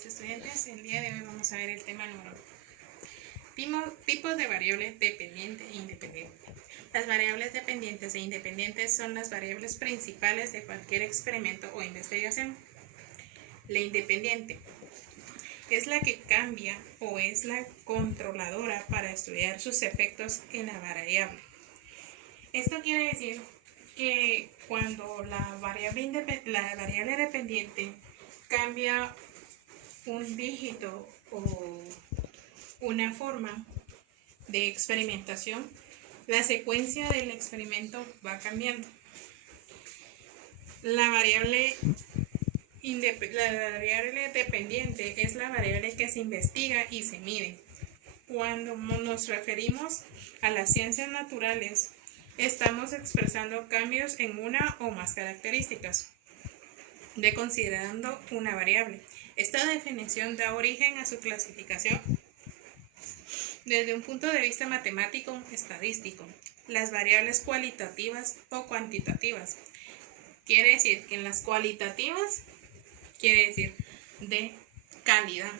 tardes, estudiantes. El día de hoy vamos a ver el tema número 1. Tipos de variable dependiente e independiente. Las variables dependientes e independientes son las variables principales de cualquier experimento o investigación. La independiente es la que cambia o es la controladora para estudiar sus efectos en la variable. Esto quiere decir que cuando la variable dependiente cambia un dígito o una forma de experimentación, la secuencia del experimento va cambiando. La variable dependiente es la variable que se investiga y se mide. Cuando nos referimos a las ciencias naturales, estamos expresando cambios en una o más características de considerando una variable. Esta definición da origen a su clasificación desde un punto de vista matemático estadístico. Las variables cualitativas o cuantitativas. Quiere decir que en las cualitativas quiere decir de calidad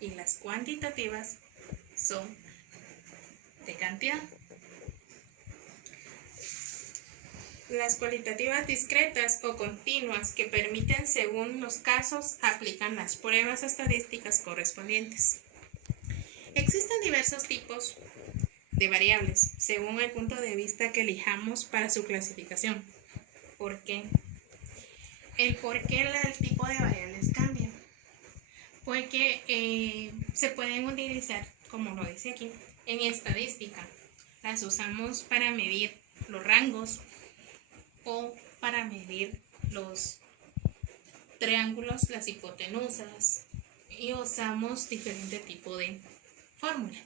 y las cuantitativas son de cantidad. Las cualitativas discretas o continuas que permiten, según los casos, aplican las pruebas estadísticas correspondientes. Existen diversos tipos de variables, según el punto de vista que elijamos para su clasificación. ¿Por qué? El tipo de variables cambia. Porque se pueden utilizar, como lo dice aquí, en estadística. Las usamos para medir los rangos o para medir los triángulos, las hipotenusas, y usamos diferente tipo de fórmula.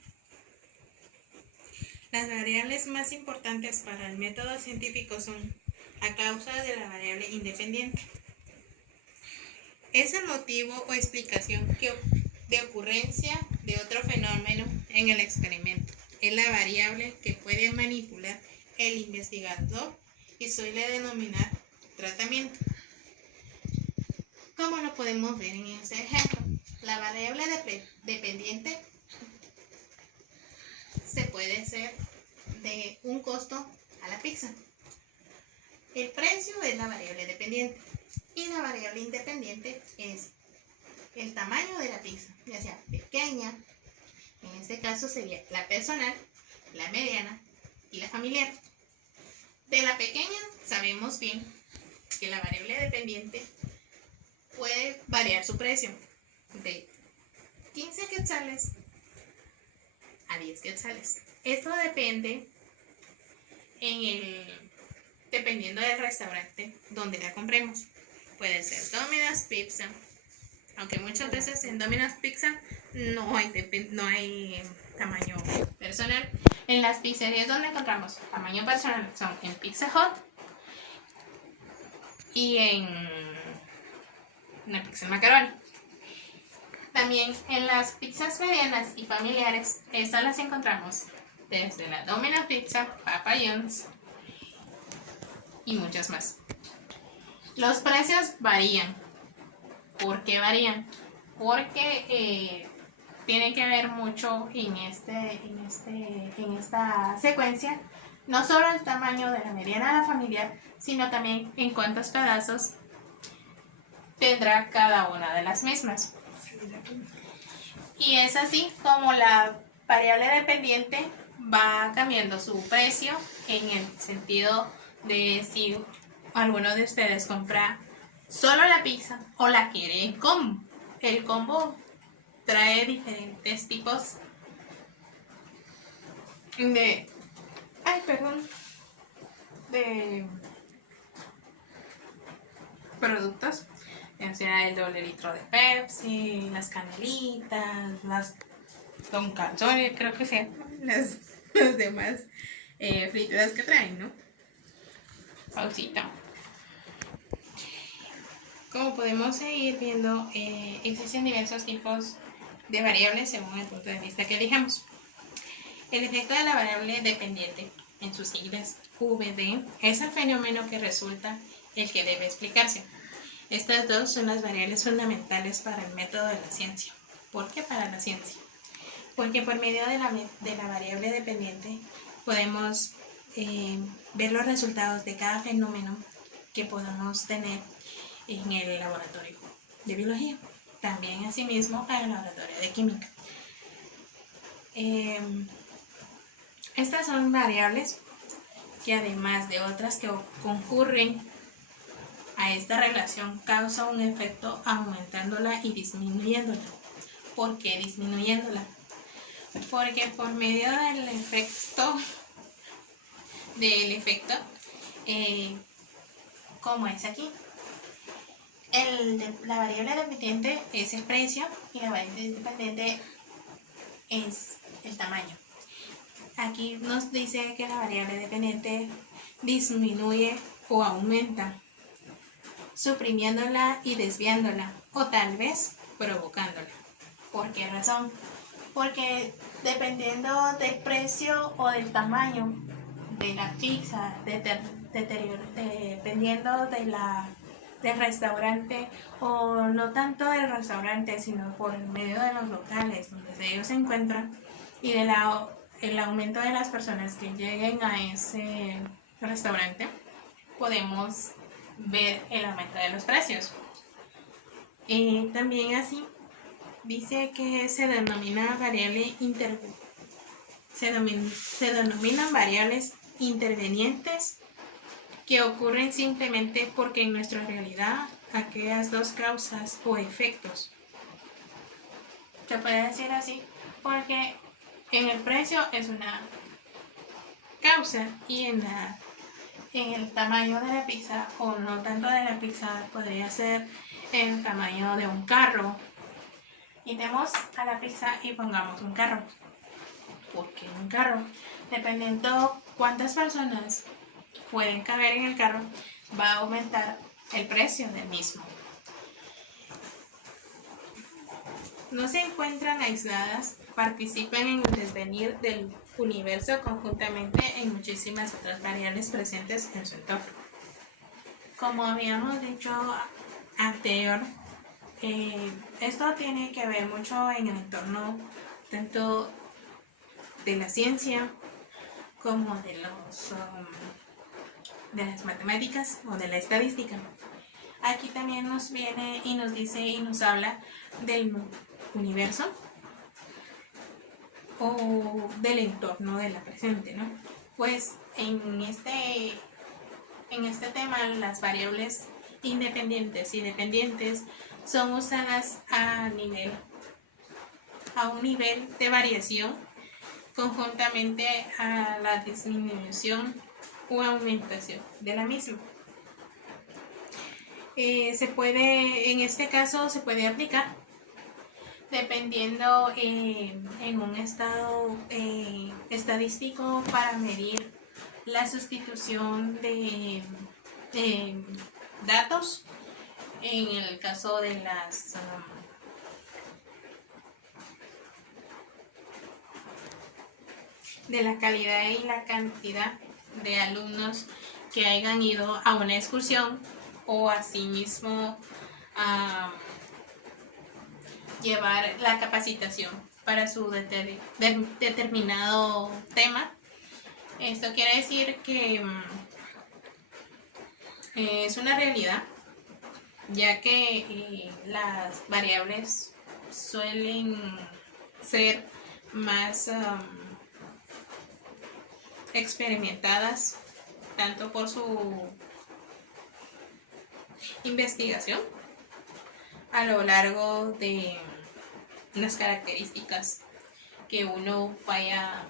Las variables más importantes para el método científico son a causa de la variable independiente. Es el motivo o explicación de ocurrencia de otro fenómeno en el experimento. Es la variable que puede manipular el investigador y suele denominar tratamiento. Como lo podemos ver en este ejemplo, la variable dependiente se puede hacer de un costo a la pizza. El precio es la variable dependiente y la variable independiente es el tamaño de la pizza, ya sea pequeña, en este caso sería la personal, la mediana y la familiar. De la pequeña sabemos bien que la variable dependiente puede variar su precio de 15 quetzales a 10 quetzales. Esto depende dependiendo del restaurante donde la compremos. Puede ser Domino's Pizza, aunque muchas veces en Domino's Pizza no hay tamaño personal. En las pizzerías donde encontramos tamaño personal son en Pizza Hut y en una pizza macaroni. También en las pizzas medianas y familiares, estas las encontramos desde la Domino's Pizza, Papa John's y muchas más. Los precios varían. ¿Por qué varían? Porque tiene que ver mucho en esta secuencia, no solo el tamaño de la mediana a la familiar, sino también en cuántos pedazos tendrá cada una de las mismas. Y es así como la variable dependiente va cambiando su precio en el sentido de si alguno de ustedes compra solo la pizza o la quiere en combo. El combo trae diferentes tipos de productos, o sea, el doble litro de Pepsi, las canelitas, las Don Calzone, creo que sean las demás frituras que traen, ¿no? Pausita. Como podemos seguir viendo, existen diversos tipos de variables según el punto de vista que elijamos. El efecto de la variable dependiente, en sus siglas VD, es el fenómeno que resulta el que debe explicarse. Estas dos son las variables fundamentales para el método de la ciencia. ¿Por qué para la ciencia? Porque por medio de la variable dependiente podemos ver los resultados de cada fenómeno que podamos tener en el laboratorio de biología, también asimismo en el laboratorio de química. Estas son variables que, además de otras que concurren a esta relación, causa un efecto aumentándola y disminuyéndola. ¿Por qué disminuyéndola? Porque por medio del efecto, como es aquí, la variable dependiente es el precio y la variable independiente es el tamaño. Aquí nos dice que la variable dependiente disminuye o aumenta, suprimiéndola y desviándola, o tal vez provocándola. ¿Por qué razón? Porque dependiendo del precio o del tamaño de la pizza, dependiendo del restaurante, o no tanto del restaurante, sino por el medio de los locales donde ellos se encuentran, y el aumento de las personas que lleguen a ese restaurante, podemos ver el aumento de los precios. También así dice que se denominan variables intervenientes que ocurren simplemente porque en nuestra realidad aquellas dos causas o efectos. Se puede decir así porque en el precio es una causa y en el tamaño de la pizza, o no tanto de la pizza, podría ser el tamaño de un carro. Quitemos a la pizza y pongamos un carro. ¿Por qué un carro? Dependiendo cuántas personas pueden caber en el carro, va a aumentar el precio del mismo. No se encuentran aisladas, participan en el devenir del universo conjuntamente en muchísimas otras variables presentes en su entorno. Como habíamos dicho anterior, esto tiene que ver mucho en el entorno tanto de la ciencia como de las matemáticas o de la estadística. Aquí también nos viene y nos dice y nos habla del universo o del entorno de la presente, ¿no? Pues en este tema las variables independientes y dependientes son usadas a un nivel de variación conjuntamente a la disminución o aumentación de la misma. En este caso se puede aplicar dependiendo en un estado estadístico para medir la sustitución de datos en el caso de la calidad y la cantidad de alumnos que hayan ido a una excursión, o asimismo llevar la capacitación para su determinado tema. Esto quiere decir que es una realidad, ya que las variables suelen ser más experimentadas tanto por su investigación a lo largo de las características que uno vaya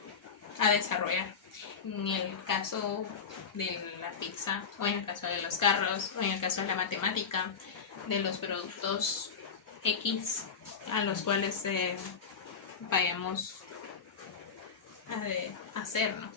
a desarrollar. En el caso de la pizza, o en el caso de los carros, o en el caso de la matemática, de los productos X a los cuales vayamos a hacer, ¿no?